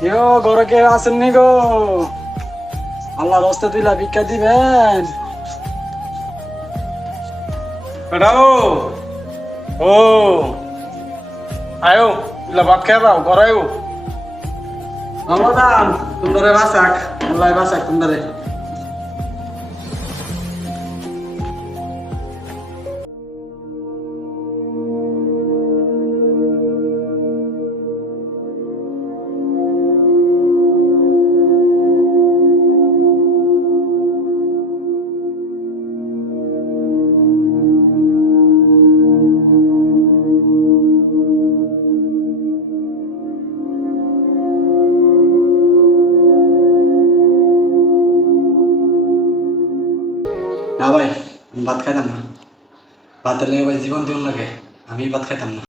কেউ ঘরে কেউ আসেননি গো? আল্লাহ রস্তে দিলা ভিক্ষা দিবেন। বেটাও ও আয়ো ইলা ভাত খেয়ে দাও ঘরে আয়ো। রমাদান তোমরা বাসাক, আল্লাহ বাসাক তোমরা। না ভাই, আমি ভাত খাইতাম না। ভাতের লেগে ভাই জীবন দিন লাগে, আমি ভাত খাইতাম না।